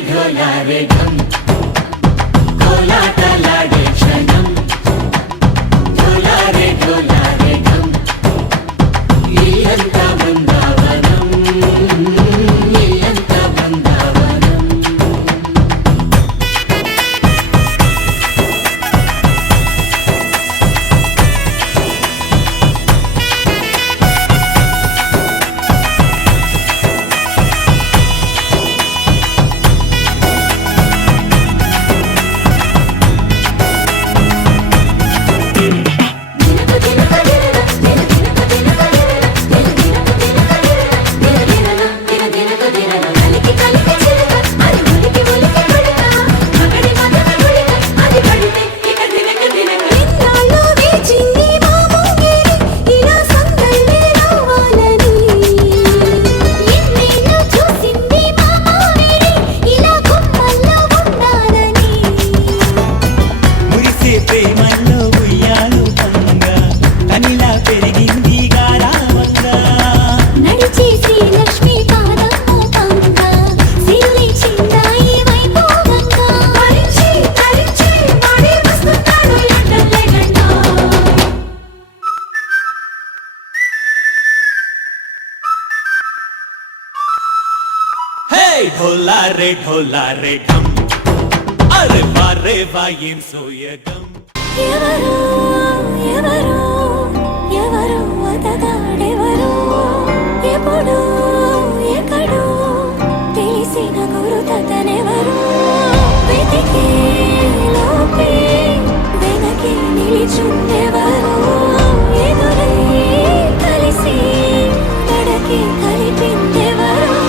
ढोलारे ढम कोलाटलाडे क्षणम ढोलारे ढोलारे ढम इल्लंता बृंदावनम इल्लंता बृंदावनम ढोला रे ढम अरे वारे वायें सोयगम ఎవరో ఎవరో ఎవరో అతగాడెవరో ఎప్పుడు ఎక్కడో తెలిసిన గురుతతనెవరో వెతికే లోపే వెనకే నిలిచుండెవరో ఎదురై కలిసి నడకే కలిపిందెవరో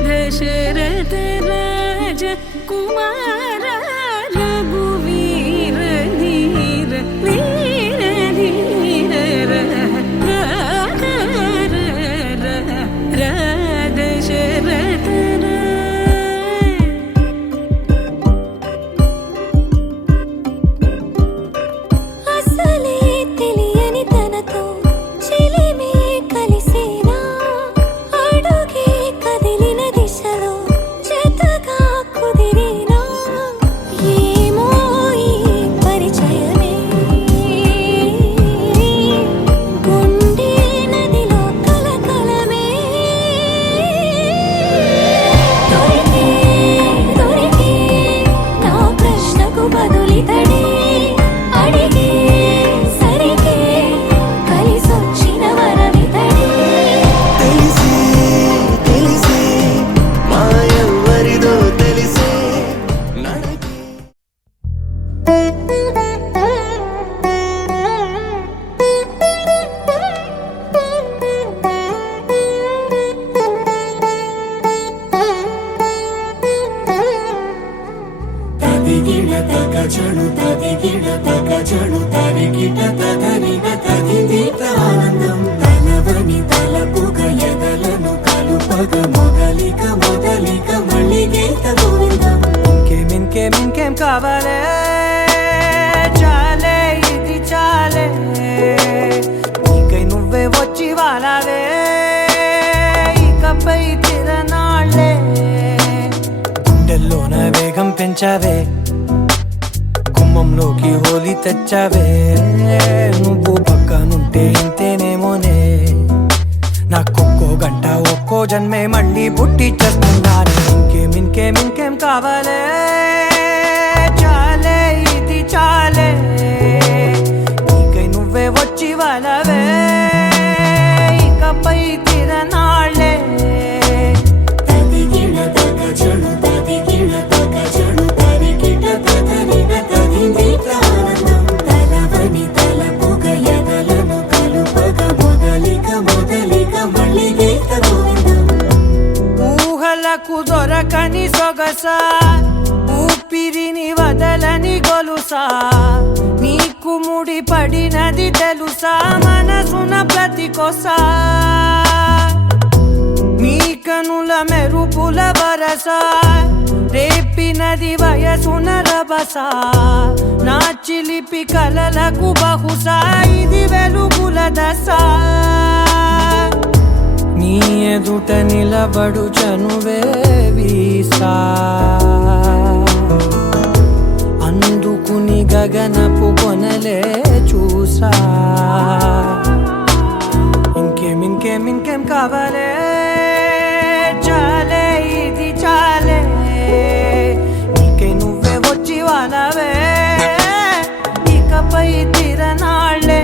దశరథ రాజ కుమార రఘువీర ధీర వీర ధీర దశరథ అసలే తెలియని తనతో చెలిమే కలిసేనా అడుగే కదిలిన దిశలో జతగా కుదిరేనా ఏమో ఈ పరిచయమే గుండె నదిలో కలకలమే దొరికే దొరికే నా ప్రశ్నకు బదులితడే అడిగే సరిగే కలిసొచ్చిన వరమితడే తెలిసే తెలిసే మాయెవ్వరిదో తెలిసే నడకే తదిగిడ తగజడు తదిగిడ తగజడు తరిగిట తదరిన తదిదీత ఆనందం తలవని తలపుగ ఎదలను కలుపగ మొదలిక మొదలిక మళ్ళీ గీత గోవిందం ఇంకేం కావాలే చాలే ఇది చాలే నీకై నువ్వే వచ్చి వాలావే ఇకపై తిరనాళ్ళే గుండెల్లోన వేగం పెంచావే గుమ్మంలోకి హోలీ తెచ్చావే నువ్వు పక్కనుంటే ఇంతేనేమోనే నాకొక్కో గంట ఒక్కో జన్మే మళ్ళీ పుట్టి చేస్తున్నాను ఇంకేం కావాలే చాలే ఇది చాలే నీకై నువ్వే వచ్చి వాళ్ళవే ఇకపై తిరనాళ్ళే తదిగిడ తగజడు తదిగిడ తగజడు తరిగిట తదరిన తదిదీత ఆనందం తలవని తలపుగ ఎదలను కలుపగ మొదలిక మొదలిక మళ్ళీ గీత గోవిందం ఊహలకు దొరకని సొగసా ఊపిరిని వదలని గొలుసా నీకు ముడి పడినది తెలుసా మనసున ప్రతి కొసా నీ కనుల మెరుపుల వరస రేపినది వయసున రభస నా చిలిపి కలలకు బహుశా ఇది వెలుగుల దశ నీ నీ ఎదుట నిలబడు చనువే వీసా అందుకుని గగనపు కొనలే చూసా ఇంకేం కావాలే చాలే ఇది చాలే నీకే నువ్వే వచ్చి వానవే ఇకపై తిరనాళ్ళే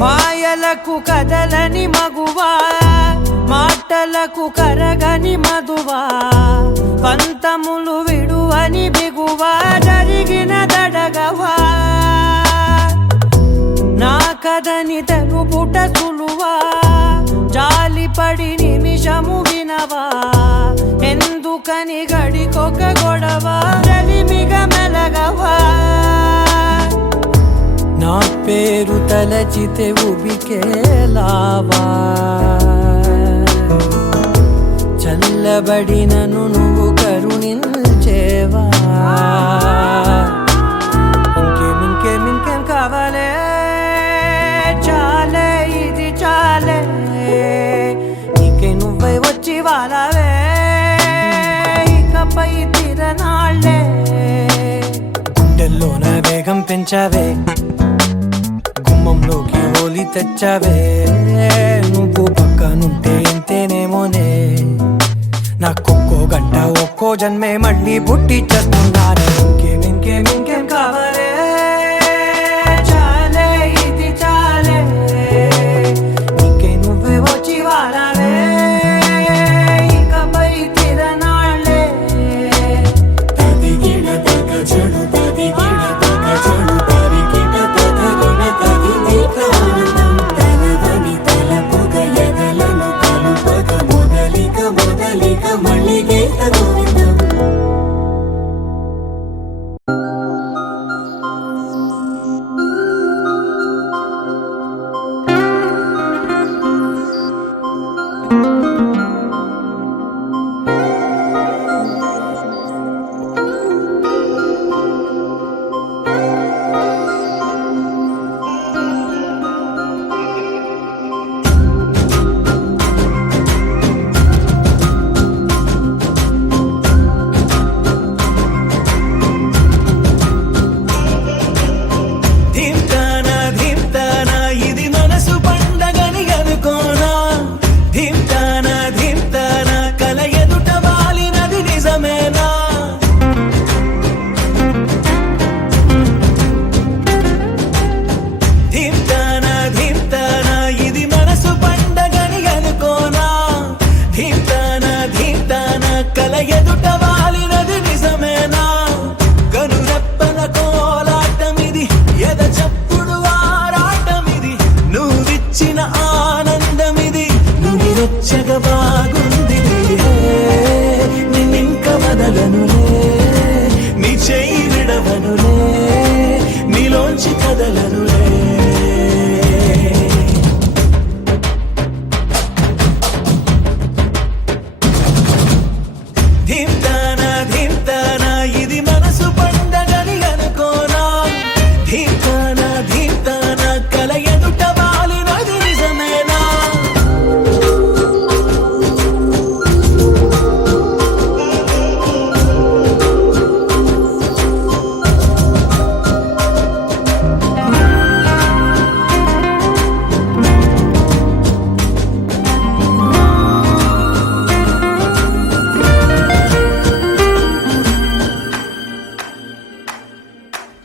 మాయలకు కదలని మగువా మాటలకు కరగని మధువా పంతములు విడువని బిగువా జరిగిన దడగవా నా కథని తెలుపుట సులువా జాలిపడి నిమిషము వినవా ఎందుకని గడికొక గొడవ రలిమిగ మెలగవా నా పేరు తలచితే ఉబికేలావా చల్లబడినను నువ్వు కరుణించేవా ఇంకేం కావాలే చాలే ఇది చాలే నీకే నువ్వే వచ్చి వాలవే ఇకపై తిరనాళ్ళే గుండెల్లోన వేగం పెంచావే గుమ్మంలోకి హోలీ తెచ్చావే నువ్వు పక్కనుంటే ఇంతేనేమోనే నాకొక్కో గంట ఒక్కో జన్మే మళ్ళీ పుట్టి చేస్తున్నాను ఇంకేం కావాలే చాలే ఇది చాలే నీకే నువ్వే వచ్చి వారాలే ఇకపై తిరనాళ్ళే తదిగిన తగ చెడు తదిగిన తగ చెడు తరికిట తదరిన తదిగిట ఆనందం తలవని తలపుగ ఎదలను కలుపగ మొదలిక మళ్ళీ గోవిందం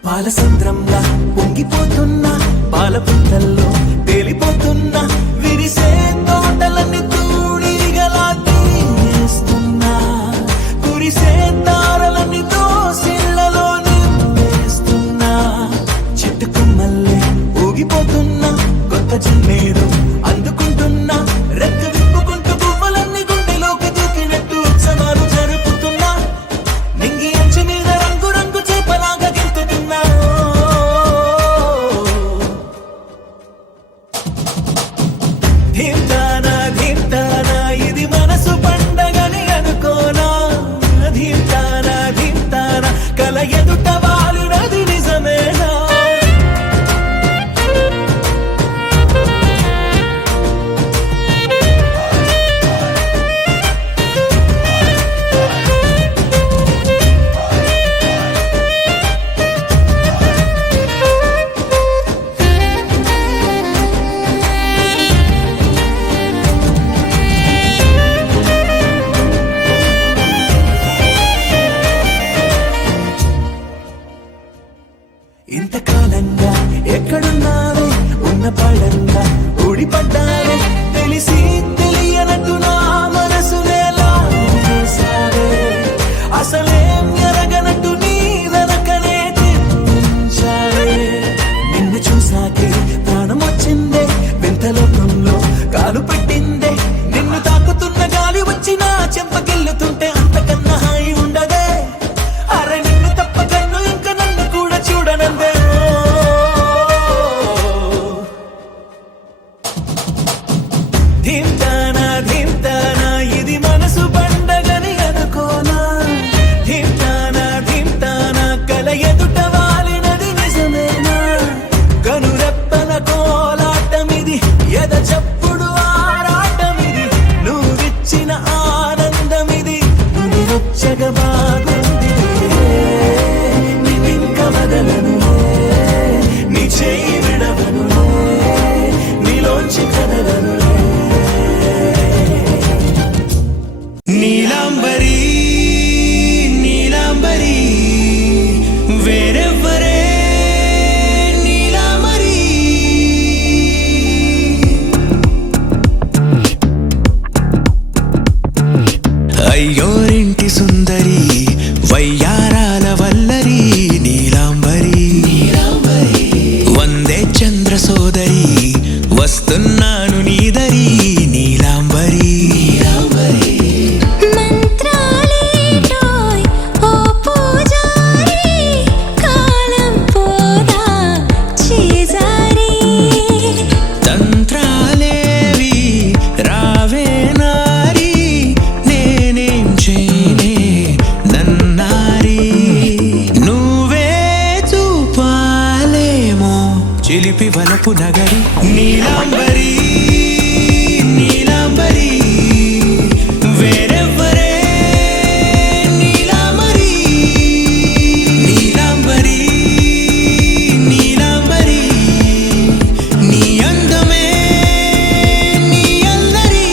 పాలసంద్రంలా పొంగిపోతున్నా పాలపుంతల్లో తేలిపోతున్నా విరిసే తోటలన్నీ తూడిగలా తీస్తున్నా కురిసే తారలన్నీ దోసిళ్లలో నింపేస్తున్నా చెట్టు కొమ్మల్లే ఊగిపోతున్నా కొత్త జన్మేదో అందుకుంటున్నా రెక్క విప్పుకుంటూ పువ్వులన్నీ గుండెలోకి దూకినట్టు ఉత్సవాలు జరుపుతున్నా నింగి అంచు మీద రంగు రంగు చేపలాగా గెంతుతున్నా ఇంతకాలంగా ఎక్కడున్నావే ఉన్న పడంగా ఊడిపడ్డావే తెలిసి తెలియనట్టు నా మనసునే లాగేశావే అసలేం ఎరగనట్టు నీ వెనకనే తిప్పించావే నిన్ను చూసాకే ప్రాణం వచ్చిందే వింత లోకంలో కాలు పెట్టిందే నిన్ను తాకుతున్న గాలి వచ్చి నా చెంపకెళ్ళుతుంటే అంతకన్నా హాయి ఉండదే అరే నిన్ను తప్ప కన్ను ఇంక నన్ను కూడా చూడనందే ధింతానా ధింతానా ఇది మనసు పండగని అనుకోనా ధింతానా ధింతానా కల ఎదుట వాలినది నిజమేనా కనురెప్పల కోలాటమిది ఎద చప్పుడు ఆరాటమిది నువ్విచ్చిన ఆనందమిది నువ్వొచ్చగా బాగుంది నిన్నింక వదలను నీ చేయి విడవను నీలోంచి కదలను నీలాంబరి నీలాంబరి వేరెవ్వరే నీలాంబరి అయ్యోరింటి సుందరి వయ్యారాల వల్లరి నీలాంబరి వందే చంద్ర సోదరి వస్తున్నాను నీదరి నీలాంబరి మంత్రాలేటోయ్ ఓ పూజారి కాలం పోదా చేజారి తంత్రాలేవి రావే నారి నేనేం చేయనే నన్నారి నువ్వే చూపాలేమో చిలిపి వలపు నగరి నీలాంబరి నీలాంబరి వేరెవ్వరే నీలాంబరి నీలాంబరి నీలాంబరి నీ అందమే నీ అల్లరి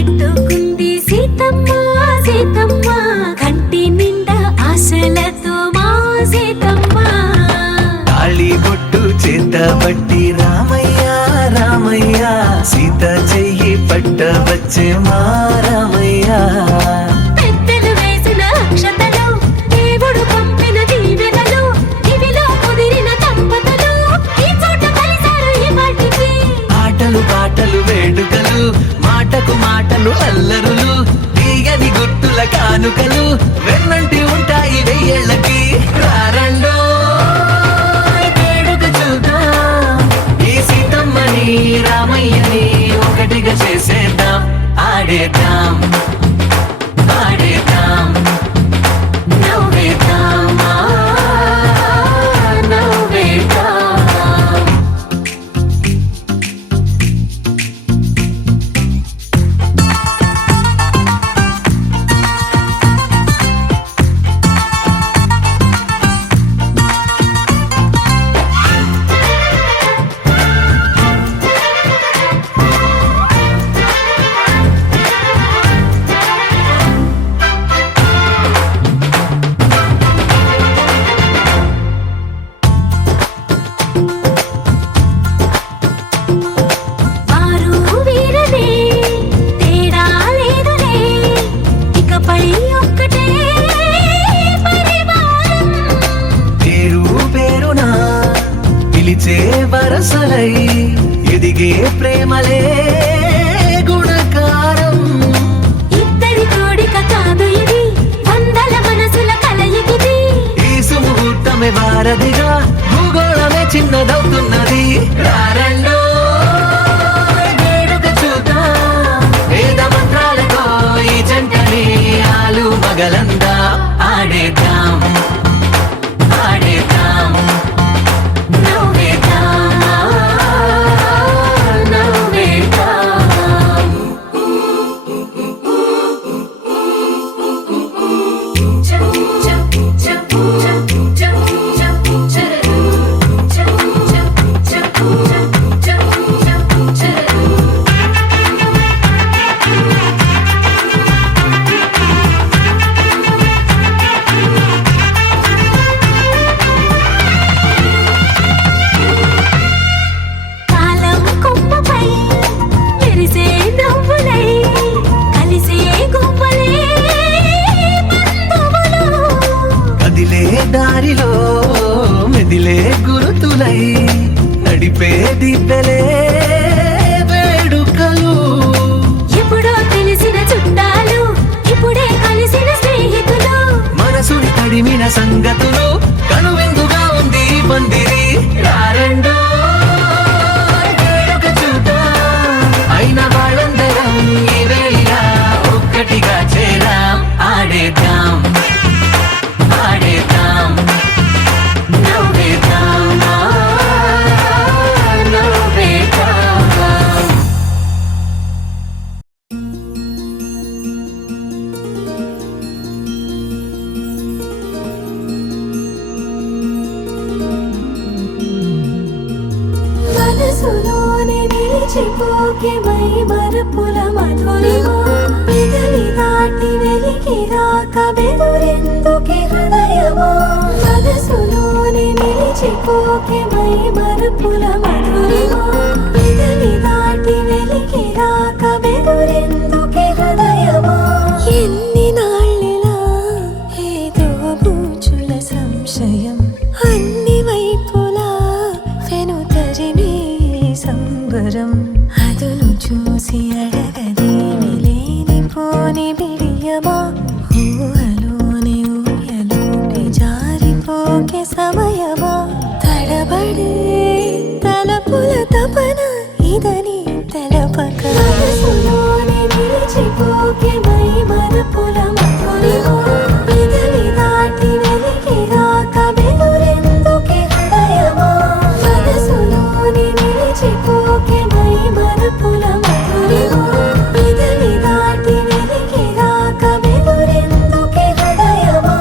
పెట్టుకుంది సీతమ్మ సీతమ్మ కంటి నిండా ఆశలతో మా సీతమ్మ తాళి బొట్టు చేత పట్టి రామయ్య రామయ్య సీత చెయ్యి పట్ట వచ్చే మా రామయ్య పెద్దలు వేసిన అక్షతలు దేవుడు పంపిన దీవెనలు ఇవిలో కుదిరిన దంపతులు ఈ చోట కలిసారు ఈ వాటికి ఆటలు పాటలు వేడుకలు మాటకు మాటలు అల్లరులు తీయని గుర్తుల కానుకలు వెన్నంటి ఉంటాయి వెయ్యేళ్ళకి రారండో వేడుక చూద్దాం ఈ సీతమ్మని రామయ్యని ఒకటిగా చేసేద్దాం ఆడేద్దాం ఆడేద్దాం నవ్వేద్దాం నవ్వేద్దాం వారు వీరనే తేడా లేదులే ఇకపై ఒక్కటే పరివారం పేరు పేరునా పిలిచే వరసలై ఎదిగే ప్రేమలే గుణకారం ఇద్దరి కోడిక కాదు ఇది వందల మనసుల కలయికిది ఈ సుముహూర్తమే వారధిగా భూగోళమే చిన్నదవుతున్నది రారండో వేడుక చూద్దాం వేద మంత్రాలతో ఈ జంటని ఆలు మగలందా ఆడేద్దాం ఆడేద్దాం నవ్వేద్దాం నవ్వేద్దాం కాలం కొమ్మపై మెరిసే నవ్వులై కలిసే గువ్వలే బంధువులు కదిలే దారిలో మెదిలే గురుతులై నడిపే దిబ్బెలే వేడుకలు ఎప్పుడో తెలిసిన చుట్టాలు ఇప్పుడే కలిసిన స్నేహితులు మనసుని తడిమిన సంగతులు కనువిందుగా ఉంది ఈ పందిరి రారండో వేడుక చూద్దాం అయిన వాళ్ళందరం ఈ వేళ ఒక్కటిగా చేరాం ఆడేద్దాం ఆడేద్దాం నవ్వేద్దాం నవ్వేద్దాం మనసులోనే నిలిచిపోకే మై మరపుల మధురిమా పెదవి దాటి వెలికి రాక బెదురెందుకే హృదయమా మనసులోనే నిలిచిపోకే మై మరపుల మధురిమా పెదవి దాటి వెలికి రాక బెదురెందుకే హృదయమా ఎన్ని నాళ్ళిలా ఏదో బూచుల సంశయం అన్ని వైపులా వెనుతరిమే సంబరం అదును చూసి అడగదేమి లేనిపోని బిడియమా ఊహలోని ఊయలోకి జారిపోకే సమయమా తడబడే తలపుల తపన ఇదని తెలపక మనసులోనే నిలిచిపోకే మై మరపుల మధురిమా పెదవి దాటి వెలికి రాక బెదురెందుకే హృదయమా మనసులోనే నిలిచిపోకే మై మరపుల మధురిమా పెదవి దాటి వెలికి రాక బెదురెందుకే హృదయమా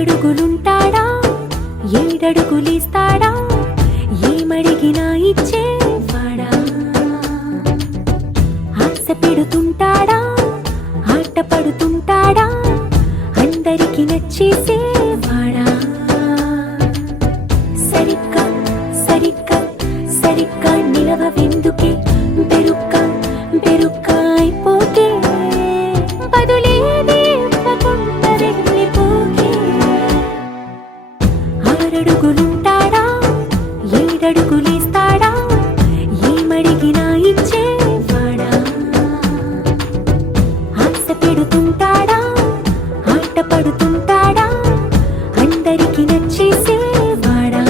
ఆరడుగులుంటాడా ఏడడుగులిస్తాడా ఏమడిగినా ఇచ్చేవాడా ఆశ పెడుతుంటాడా ఆట పడుతుంటాడా అందరికి నచ్చేసేవాడా సరిగ్గా సరిగ్గా సరిగ్గా నిలవెందుకే బెరుక్క బెరుక్క అయిపోకే బదులేది ఇవ్వకుండా వెళ్ళిపోకే ఆరడుగులుంటాడా ఏడడుగులేస్తాడా ఏమడిగినా ఇచ్చేవాడా ఆశ పెడుతుంటాడా ఆట పడుతుంటాడా అందరికి నచ్చేసేవాడా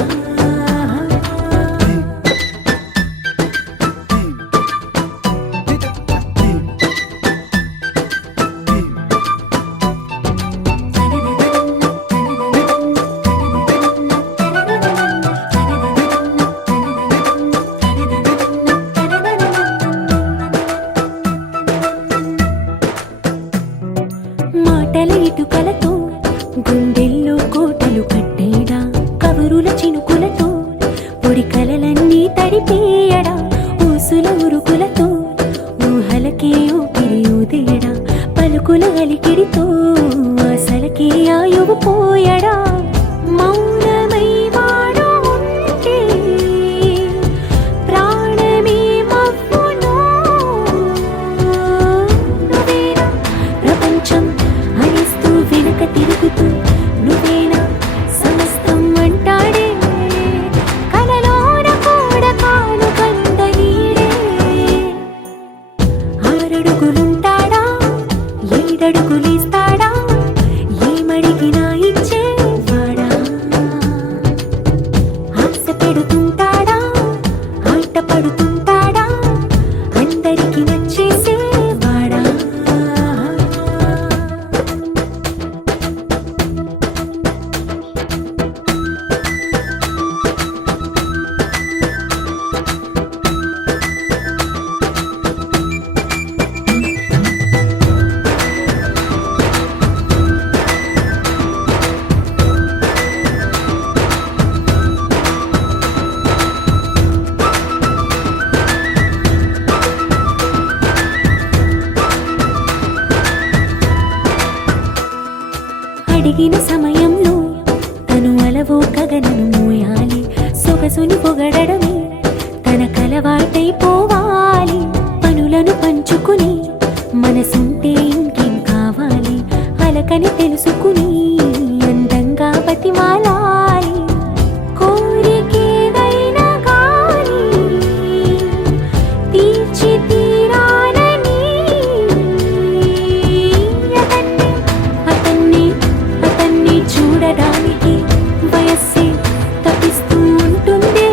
మాటల ఇటుకలతో గుండెల్లో కోటలు కట్టేడా కబురుల చినుకులతో పొడి కలలన్నీ తడిపేయడా ఊసుల ఉరుకులతో ఊహలకే ఊపిరి ఊదేయడా పలుకుల అలికిడితో ఆశలకే ఆయువు పోయడా మౌనమై వాడు ఉంటే ప్రాణమే మవ్వునో నువ్వేనా ప్రపంచం అనిస్తూ వెనుక తిరుగుతూ నువ్వేనా సమస్తం అంటాడే కలలోన కూడా కాను కంద నీడే ఆరడుగులుంటాడా ఏడడుగులేస్తాడా ఏమడిగినా ఇచ్చేవాడా ఆశ పెడుతుంటాడా ఆట పడుతుంటాడా అందరికి నచ్చేసేవాడా అడిగిన సమయంలో తను అలవో గగనను మోయాలి సొగసుని పొగడమే తన కలవాటైపోవాలి పనులను పంచుకుని మనసుంటే ఇంకేం కావాలి అలకని తెలుసుకుని అందంగా బతిమాలాలి కోరికేదైనా గాని తీర్చి తీరాలని అతన్ని అతన్ని చూడడానికి వయస్సే తప్పిస్తూ ఉంటుంది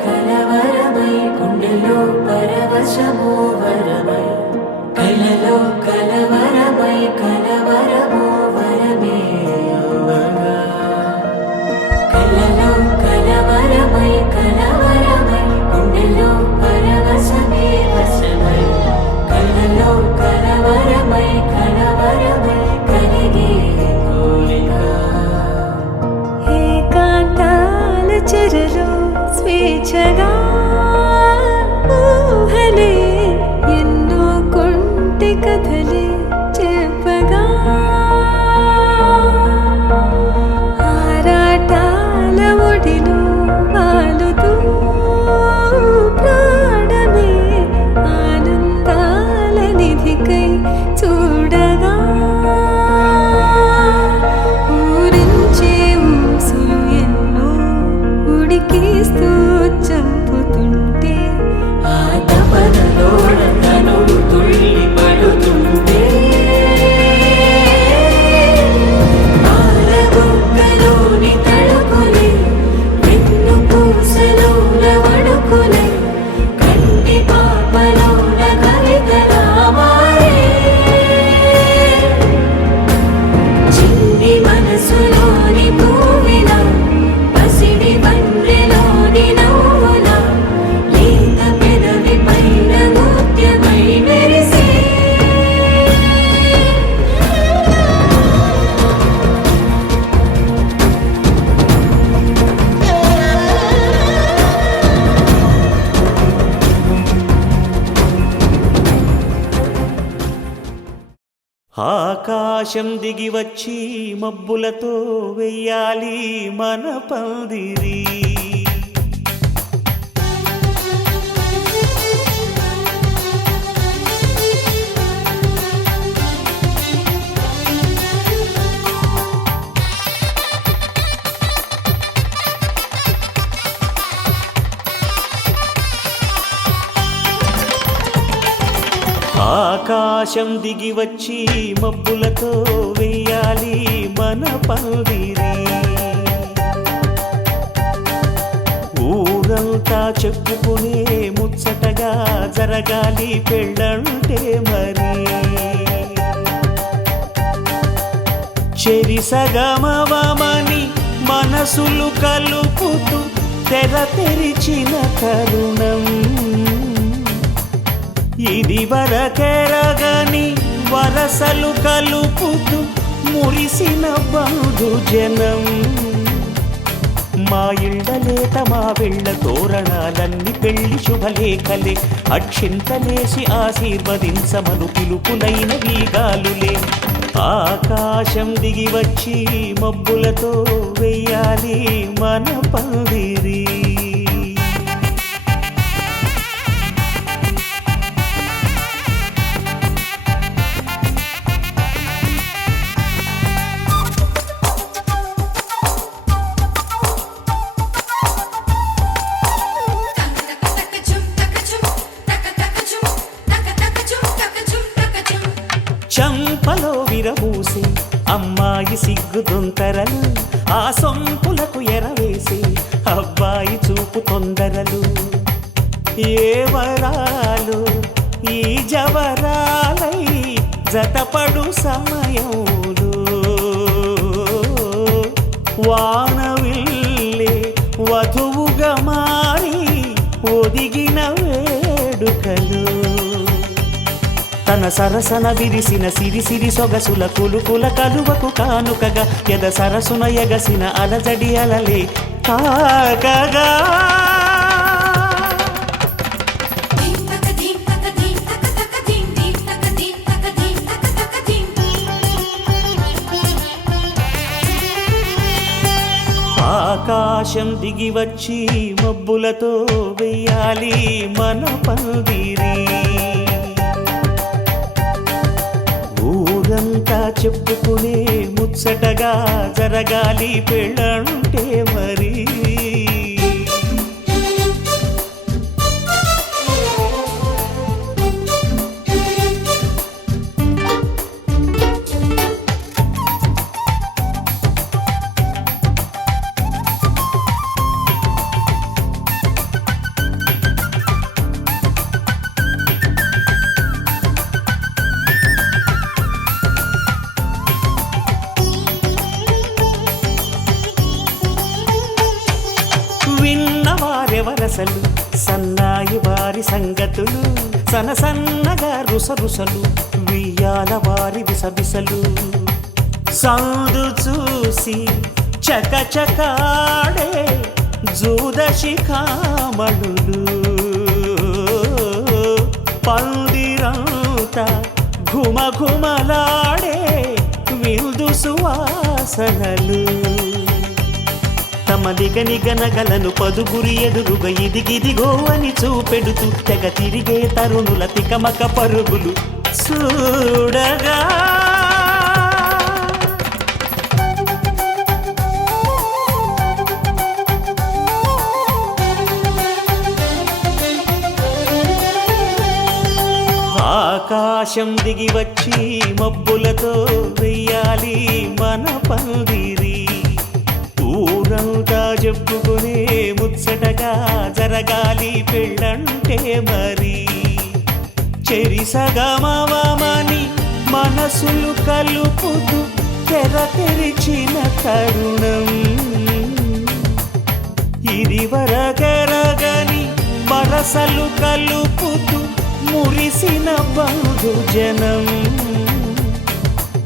కలవరమై గుండెలో పరవశమో వరమై కలలో కలవరమై కలవరమో వరమే అవగా కలలో కలవరమై కలవరమై గుండెలో పరవశమే వశమై కలలో కలవరమై కలవరమై కలిగే కోరిక ఏకాంతాల చెరలో స్వేచ్ఛగా ఊహలే ఎన్నో కొంటి కథలే చెప్పగా ఆరాటాల ఒడిలో వాలుతూ ప్రాణమే ఆనందాల నిధికై చూడగా ఊరించే ఊసులు ఎన్నో ఉడికిస్తూ చంపుతుంటే ఆ తపనలోన కనులు తుళ్ళి పడుతుంటే పాలబుగ్గలోని తడుకులే వెన్ను పూసలోన వడుకులే కంటి పాపలోన కవితలా మారే చిన్ని మనసులోని పూవిలా పసిడి బండ్రెలోని నవ్వులా లేత పెదవి పైన ముత్యమై మెరిసే ఆకాశం దిగి వచ్చి మబ్బులతో వెయ్యాలి మన పందిరి ఆకాశం దిగి వచ్చి మబ్బులతో వెయ్యాలి మన పందిరి ఊరంతా చెప్పుకునే ముచ్చటగా జరగాలి పెళ్ళంటే మరి చెరిసగమవమని మనసులు కలుపుతూ తెర తెరిచిన తరుణం ఇది వరకెరగని వరసలు కలుపుతూ మురిసిన బంధుజనం మా ఇళ్ళలేత మా వెళ్ళ తోరణాలన్నీ పెళ్లి శుభలేఖలే అక్షింతలేసి ఆశీర్వదించమను పిలుపులైన వీగాలులే ఆకాశం దిగి వచ్చి మబ్బులతో వెయ్యాలి మన పందిరి చంపలో విరబూసి అమ్మాయి సిగ్గుదొంతరలు ఆ సొంపులకు ఎరవేసి అబ్బాయి చూపు తొందరలు ఏ వరాలు ఈ జవరాలై జతపడు సమయంలో వానవిల్లే వధువుగా మారి ఒదిగిన వేడుకలు తన సరసన విరిసిన సిరిసిరి సొగసుల కులుకుల కలువకు కానుకగా ఎద సరసున ఎగసిన అలజడి అలలే తాకగా ఆకాశం దిగి వచ్చి మబ్బులతో వెయ్యాలి మన పందిరి ఊరంతా చెప్పుకునే ముచ్చటగా జరగాలి పెళ్ళంటే మరి సిసలు సన్నాయి వారి సంగతులు సనసన్నగా రుసరుసలు వియ్యాల వారి విసబిసలు సందు చూసి చకచకాడే జూదశిఖామణులు పందిరంతా ఘుమఘుమలాడే విందు సువాసనలు తమ నిగనిగనగలను పదుగురి ఎదురుగా ఇదిగిదిగో అని చూపెడుతూ తెగ తిరిగే తరుణుల తికమక పరుగులు చూడగా ఆకాశం దిగి వచ్చి మబ్బులతో వెయ్యాలి మన పందిరి ఊరంతా చెప్పుకునే ముచ్చటగా జరగాలి పెళ్ళంటే మరి చెరిసగమని మనసులు కలుపుతూ తెర తెరిచిన తరుణం ఇది వరగరగని వరసలు కలుపుతూ మురిసిన బంధుజనం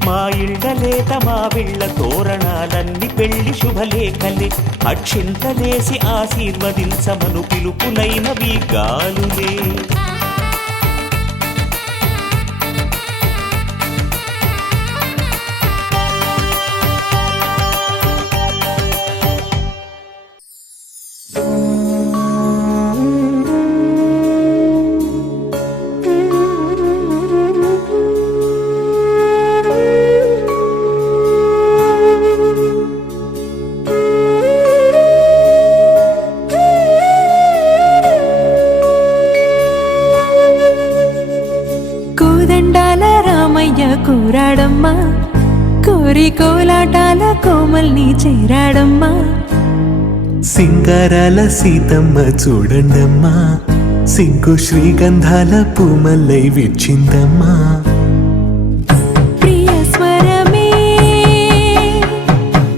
మా ఇళ్ళలేత మా విళ్ళ తోరణాలన్నీ పెళ్లి శుభలేఖలే అక్షింతలేసి ఆశీర్వదించమను పిలుపులైనవి గాలులే కూరాడమ్మా కోరి కోలాటాల కోమల్ని చేరాడమ్మా సింగారాల సీతమ్మ చూడండమ్మా సింగు శ్రీగంధాల పూమల్లై విచ్చిందమ్మా ప్రియ స్వరమే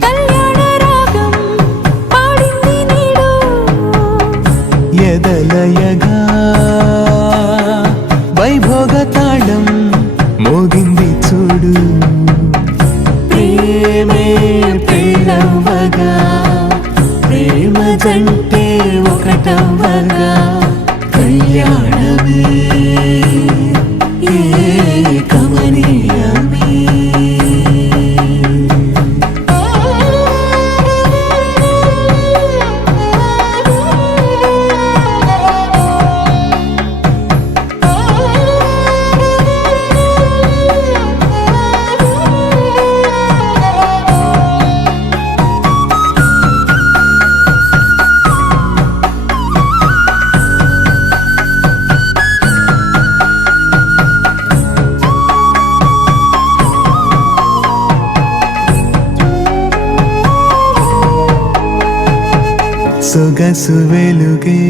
కళ్యాణ రాగం పాడింది నీడు ఎదలయగా వైభోగ తాళం మోగింది చూడు ప్రేమే పెళ్ళవ్వగా ప్రేమ జంటే ఒకటవ్వగా కళ్యాణమే కమనీయమే సొగసు వెలుగే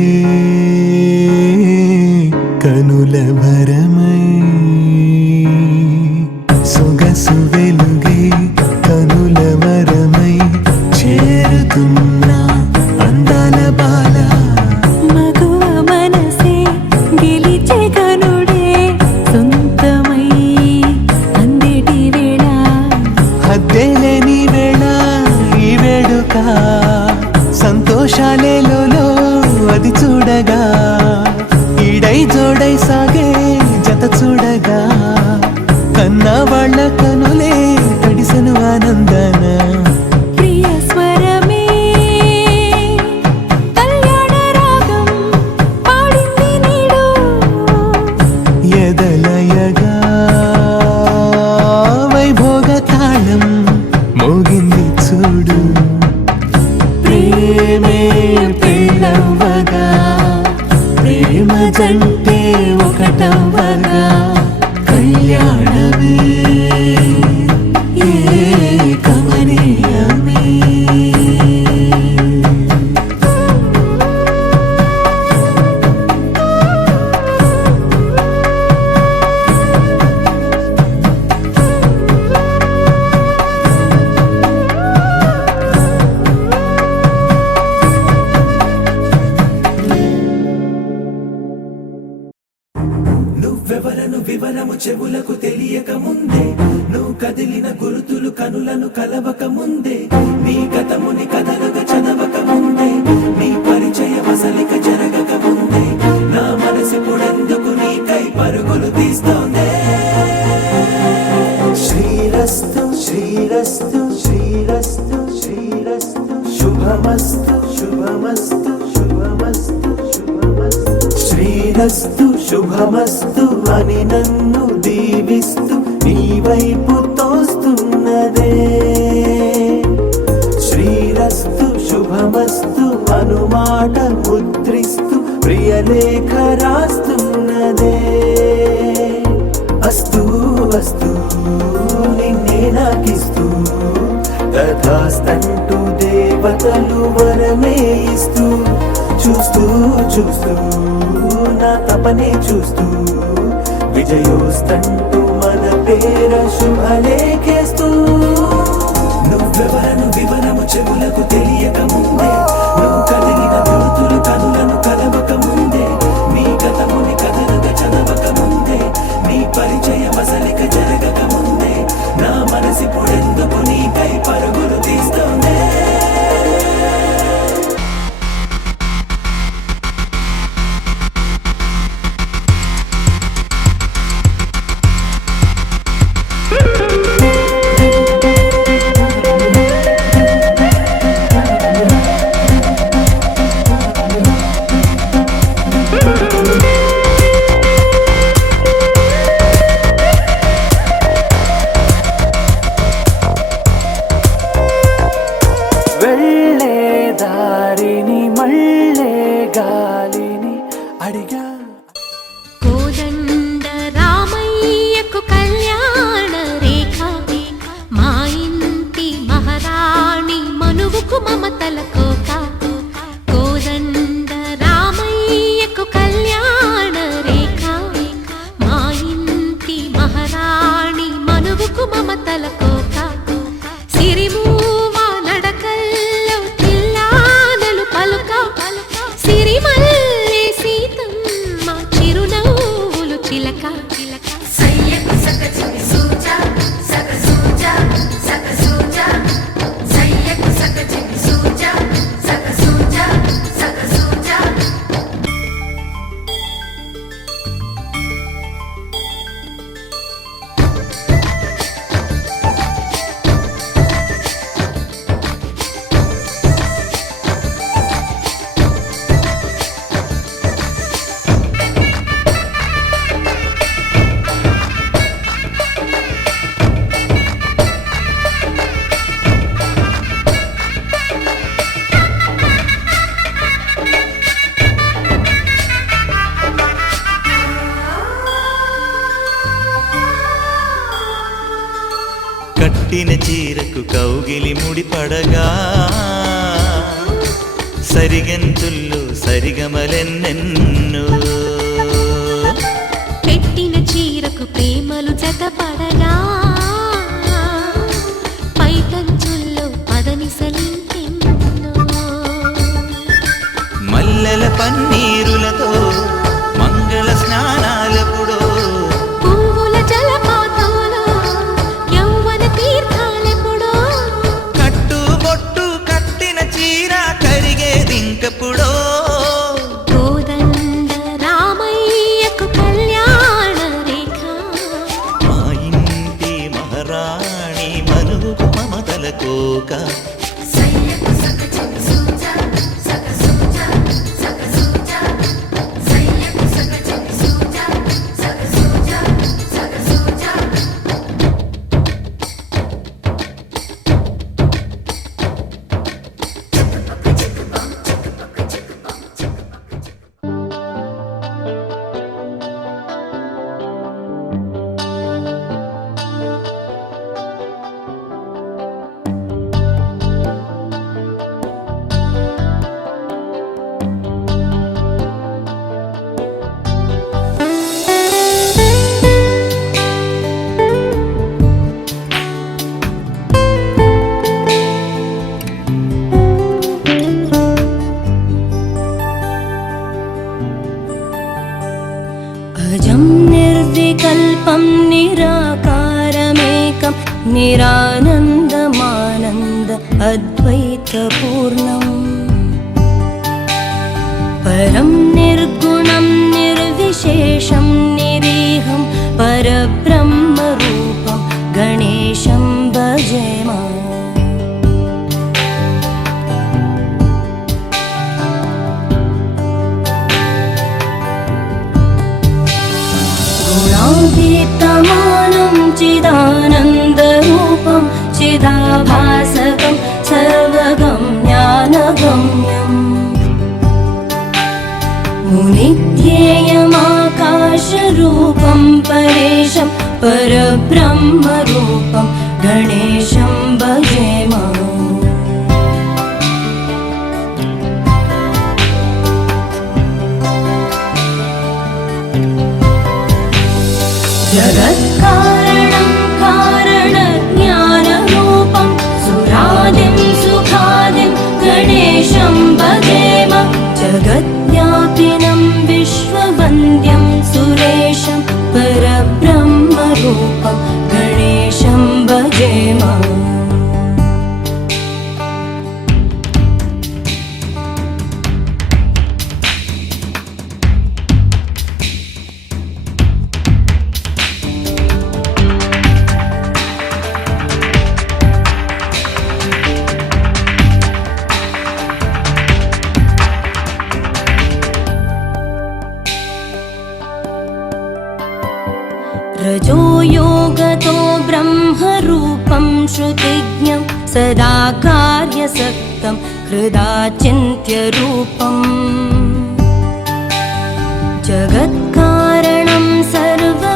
కనుల భరమై సొగసు వెలుగే కనుల వరమై చేరుతున్నా అందాల బాల మగువ మనసే గెలిచే కనుడే సొంతమై అందేటి వేళ హద్దేలేని వేళ ఈ వేడుక సంతోషాలేలో అది చూడగా ఈడై జోడై సాగే జత చూడగా కన్నా వాళ్ళ కనులే తడిసెను ఆనందన ప్రియ స్వరమే కళ్యాణ రాగం పాడింది నీడు ఎదలయగా వైభోగ తాళం మోగింది చూడు ప్రేమే పెళ్ళవ్వగా ప్రేమ జంటే ఒకటవ్వగా కళ్యాణమే కమనీయమే కదిలిన గురుతులు కనులను కలవక ముందే నీ గతముని కథలుగా చదవక ముందే నీ పరిచయ వసలిక జరగక ముందే నా మనసిప్పుడెందుకు నీకై పరుగులు తీస్తోందే శ్రీరస్తు శ్రీరస్తు శ్రీరస్తు శ్రీరస్తు శుభమస్తు శుభమస్తు శుభమస్తు శుభమస్తు శ్రీరస్తు శుభమస్తు అని నన్ను దీవిస్తూ నీ వైపు తోస్తున్నదే శ్రీరస్తు శుభమస్తు అనుమాట ముద్రిస్తూ ప్రియలేఖ రాస్తున్నదే అస్తు అస్తు నిన్నే నాకిస్తూ తథాస్తంటూ దేవతలు వరమే ఇస్తూ చూస్తూ చూస్తూ నా తపనే చూస్తూ విజయోస్తంటూ మన పేర శుభలేఖేస్తూ నువ్వెవరను వివరము చెవులకు తెలియక ముందే నువ్వు కదిలిన గుర్తులు కనులను కలవక ముందే నీ గతముని కథలుగా చదవక ముందే నీ పరిచయ వసలిక జరగక ముందే నా మనసిప్పుడెందుకు నీకై పరుగులు తీస్తోందే వెళ్ళే దారిని మళ్ళే గాలిని అడిగా కోదండ రామయ్యకు కళ్యాణ రేఖ మా ఇంటి మహారాణి మనువుకు మమతల కోక కోదండ రామయ్యకు కళ్యాణ రేఖ మా ఇంటి మహారాణి మనువుకు మమతల కోక సిరిమూవా నడకల్లో తిల్లానలు పలుక సిరిమల్లె సీతమ్మ చిరునవ్వులు చిలక సయ్యకు సకచిమి సూజా సక సూజా సక సూజా సయ్యకు సకచిమి సూజా సక సూజా సక సూజా కట్టిన చీరకు కౌగిలి ముడిపడగా సరిగంతుల్లో సరిగమలెన్నెన్నో పెట్టిన చీరకు ప్రేమలు జతపడగా పైకంచుల్లో పదనిసలింకెన్నో మల్లెల పన్నీరులతో మంగళ స్నానాలెప్పుడో పువ్వుల జలపాతంలో యౌవన తీర్థాలెప్పుడో కట్టుబొట్టు కట్టిన చీర కరిగేదింకప్పుడో కోదండ రామయ్యకు కళ్యాణ రేఖ మా ఇంటి మహారాణి మనువుకు మమతల కోక సయ్యకు సకచిమి సూజా సక సూజా సక సూజా సయ్యకు సకచిమి సూజా సక సూజా సక సూజా निरानन्दमानन्द अद्वैतपूर्णम् परं निर्गुणं निर्विशेषं निरीहं परब्रह्मरूपं गणेशं भजेम गुणातीतमानं चिदानन्दरूपं चिदाभासकं सर्वगम्यानगम्यम् मुनिध्येयमाकाशरूपं परेशं परब्रह्मरूपं गणेशं भजेम जगत्कारणं कारणज्ञानरूपं सुरादिं सुखादिं गणेशं भजेम जगद्व्यापिनं विश्ववन्द्यं सुरेशं परब्रह्मरूपं गणेशं भजेम रजो योगतो ब्रह्मरूपं श्रुतिज्ञं सदा कार्यसक्तं हृदाचिन्त्यरूपम् जगत्कारणं सर्वविद्यानिदानं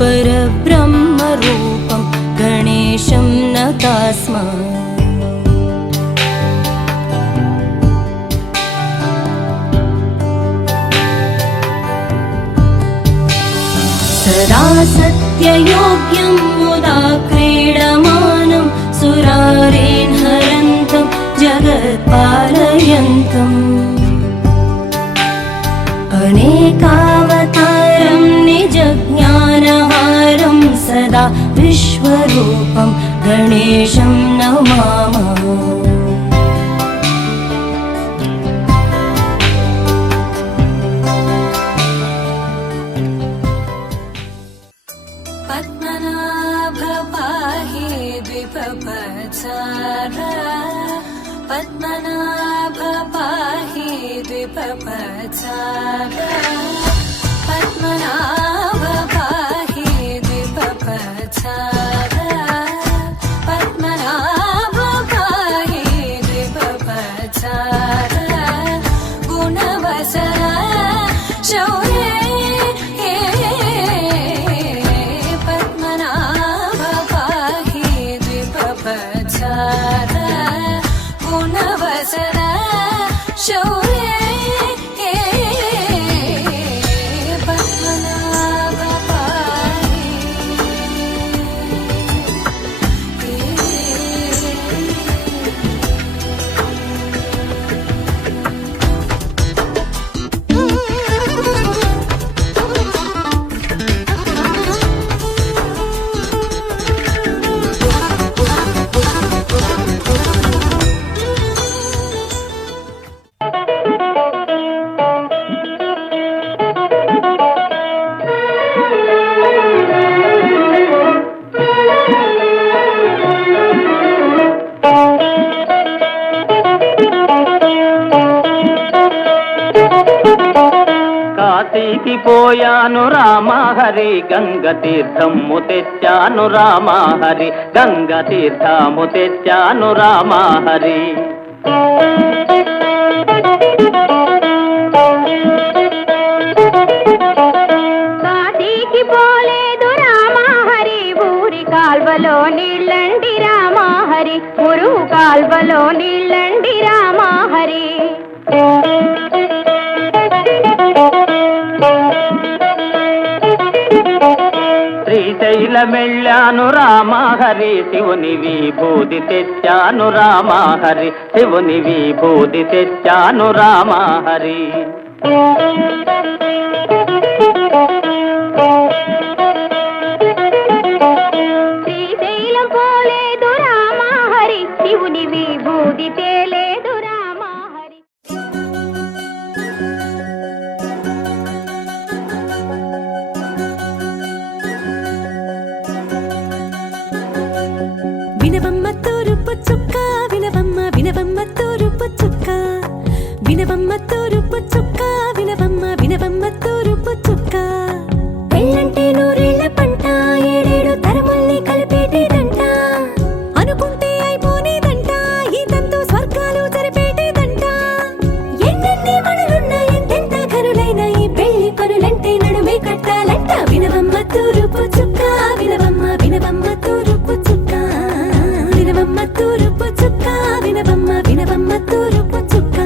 परब्रह्मरूपं गणेशं नतास्म सदा सत्ययोग्यं मुदा क्रीडमानं सुरारेन् हरन्तं जगत्पालयन्तम् अनेकावतारं निजज्ञानहारं सदा विश्वरूपं गणेशं नमामः पद्मनाभ पाहि द्विपपचार पद्मनाभ पाहि द्विपपचार पद्मनाभ पाहि द्विपपचार पद्मनाभ पाहि द्विपपचार गुणवसर शौर्य गुणवसर शौर्य पद्मनाभ पाहि కాశీకి పోయాను రామా హరి గంగ తీర్థము తెచ్చాను రామా హరి గంగ తీర్థము తెచ్చాను రామా హరి కాశీకి పోలేదు రామా హరి ఊరి కాల్వలో నీళ్ళండి రామా హరి ఊరు కాల్వలో నీళ్ళండి రామా హరి శ్రీశైలమెళ్ళాను రామా హరి శివుని విభూతి తెచ్చాను రామా హరి శివుని విభూతి తెచ్చాను రామా హరి తూరుపు చుక్క వినవమ్మ వినవమ్మ తూరుపు చుక్క వినవమ్మ తూరుపు చుక్క వినవమ్మ వినవమ్మ తూరుపు చుక్క పెళ్ళంటే నూరేళ్ల పంట ఏడేడు తరముల్ని కలిపేటేదంట అనుకుంటే అయిపోనేదంట ఈ తంతు స్వర్గాలు జరిపేటేదంట ఎన్నెన్ని మనులున్న ఎంతెంత కరులైన ఈ పెళ్లి పనులంటే నడుమే కట్టాలంట వినవమ్మ తూరుపు చుక్క వినవమ్మ వినవమ్మ తూరుపు చుక్క వినవమ్మ తూరుపు చుక్క వినవమ్మ వినవమ్మ తూరుపు చుక్క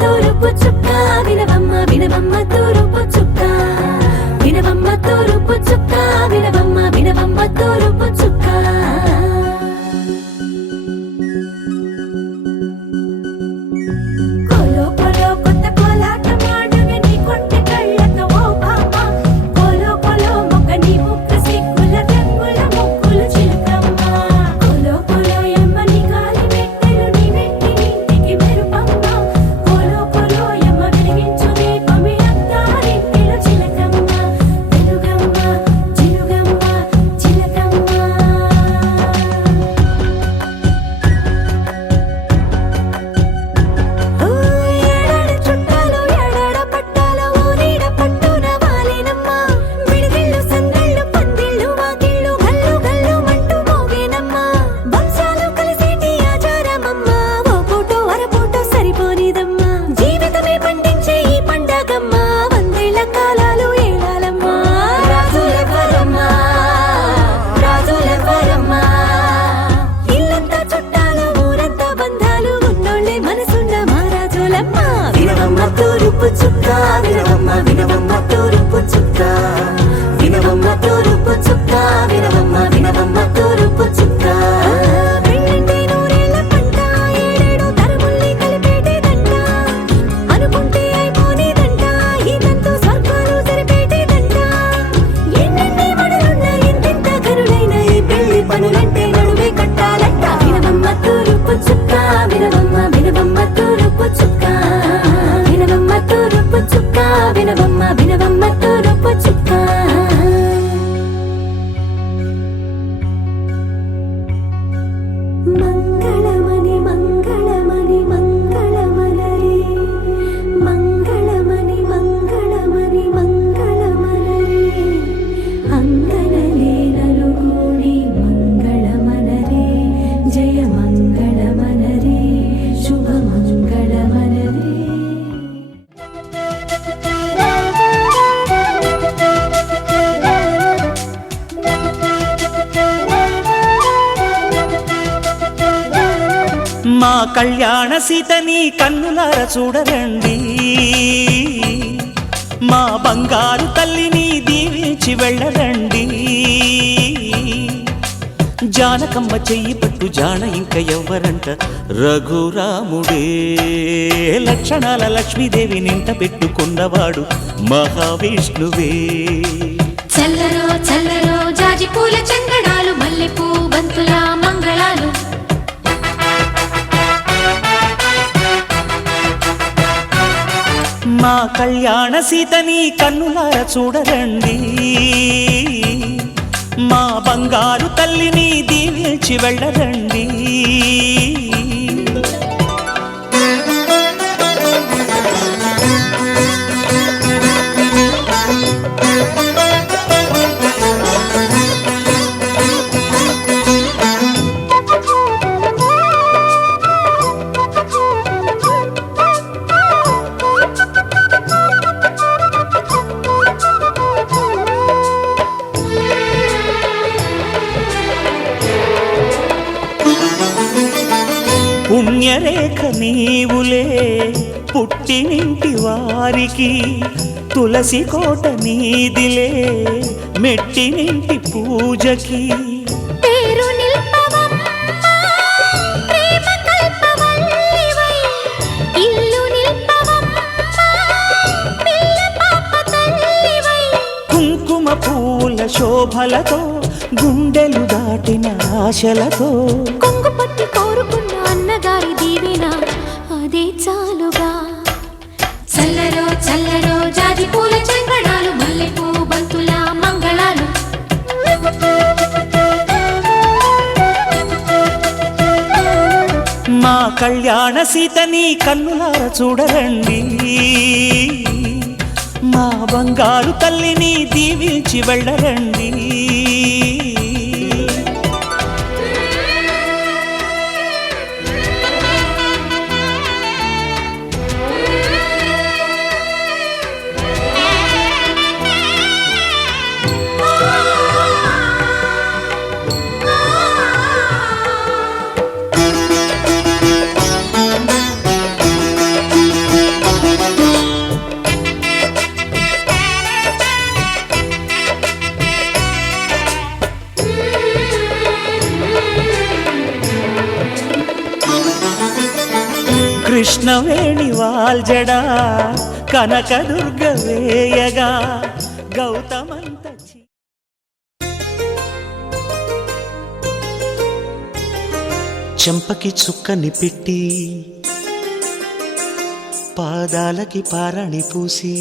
తూరుపు చుక్క వినవమ్మ వినవమ్మ తూరుపు చుక్క వినవమ్మ తూరుపు చుక్క వినవమ్మ వినవమ్మ తూరుపు చుక్క కోలో కోలో కొత్త కోలాట మాడుగ నీ కొంటె కళ్ళతో ఓ బామ్మ కోలో కోలో మొక్క నీ ముక్కు సిక్కుల రంగుల ముక్కులు చిలకమ్మ కోలో కోలో ఎమ్మ నీ కాలి మెట్టెలు నీ వెంటి ఇంటికి మెరుపమ్మ కోలో కోలో ఎమ్మ వెలిగించు దీపమి అత్తారింటిలో చిలకమ్మ వెలుగమ్మ చిలుగమ్మ చిలకమ్మ ఏడాడ చుట్టాలు ఏడాడ పట్టాలు ఓ నీడ పట్టున వాలేనమ్మ విడిదిళ్ళు సందళ్ళు పందిళ్ళు వాకిళ్ళు గల్లు గల్లు మంటూ మోగేనమ్మ వంశాలు కలిసేటి ఆచారమమ్మ ఓ పూటో అరపూటో సరిపోనిదమ్మ జీవితమే పండించే ఈ పండగమ్మ వందేళ్ల కాలాలు ఏలాలమ్మ రాజులెవరమ్మ రాజులెవరమ్మ ఇల్లంతా చుట్టాలు ఊరంతా బంధాలు ఉన్నోళ్ళే మనసున్న మహారాజులమ్మ వినవమ్మ తూరుపు చుక్క వినవమ్మ వినవమ్మ తూరుపు చుక్క వినవమ్మ తూరుపు చుక్క వినవమ్మ వినవమ్మ తూరుపు చుక్క పెళ్ళంటే నూరేళ్ల పంట ఏడేడు తరముల్ని కలిపేటేదంట అనుకుంటే అయిపోనేదంట ఈ తంతు స్వర్గాలు జరిపేటేదంట ఎన్నెన్ని మడులున్న ఎంతెంత కరులైన ఈ పెళ్లి పనులంటే నడుమే కట్టాలంట వినవమ్మ తూరుపు చుక్క వినవమ్మ వినవమ్మ తూరుపు చుక్క వినవమ్మ తూరుపు చుక్క వినవమ్మ వినవమ్మ తూరుపు చుక్క మంగళమణి మంగళమణి మంగళమలరే మంగళమణి మంగళమణి మంగళమలరే అంగనలే నలుగూడి మంగళమనరే జయ మంగళమనరే శుభ మంగళమనరే మా కళ్యాణ సీతని కన్నులార చూడరండి మా బంగారు తల్లిని దీవించి వెళ్ళరండి జానకమ్మ చెయ్యి పట్టు జాన ఇంక ఎవ్వరంట రఘురాముడే లక్షణాల లక్ష్మీదేవి నింట పెట్టుకున్నవాడు మహావిష్ణువే చల్లరో చల్లరో జాజి పూల చందనాలు మల్లెపూ బంతుల మంగళాలు మా కళ్యాణ సీతని కన్నులార చూడరండి మా బంగారు తల్లిని దీవించి వెళ్ళరండి పుణ్యరేఖ నీవులే పుట్టినింటి వారికి, తులసి కోట నీదిలే మెట్టినింటి పూజకి. పేరు నిల్పవమ్మా ప్రేమ కల్పవల్లివై, ఇల్లు నిల్పవమ్మా పిల్ల పాప తల్లివై. కుంకుమ పూల శోభలతో గుండెలు దాటిన ఆశలతో, కొంగు పట్టి కోరుకున్న అన్నగారి దీవెన అదే చాలుగా. చల్లరో చల్లరో జాజి పూల చంగడాలు, మల్లెపూ బంతుల మంగళాలు. మా కళ్యాణ సీతని కన్నులార చూడరండి, మా బంగారు తల్లిని దీవించి వెళ్ళరండి. కృష్ణవేణి వాల్జడా కనకదుర్గ వేయగా, గౌతమంత చెంపకి చుక్కని పెట్టి, పాదాలకి పారణి పూసి,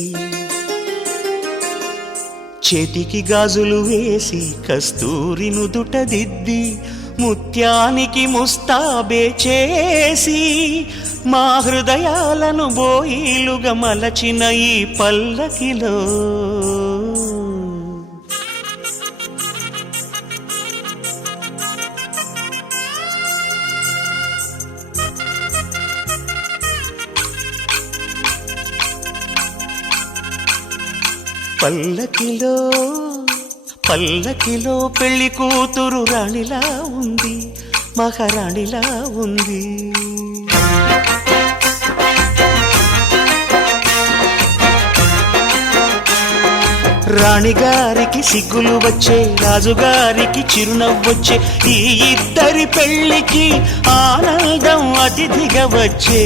చేతికి గాజులు వేసి, కస్తూరి నుదుట దిద్ది, ముత్యానికి ముస్తాబే చేసి, మా హృదయాలను బోయిలుగా మలచిన ఈ పల్లకిలో పల్లకిలో పల్లకిలో పెళ్లి కూతురు రాణిలా ఉంది, మహారాణిలా ఉంది. రాణిగారికి సిగ్గులు వచ్చే, రాజుగారికి చిరునవ్వొచ్చే, ఈ ఇద్దరి పెళ్లికి ఆనందం అతిథిగా వచ్చే.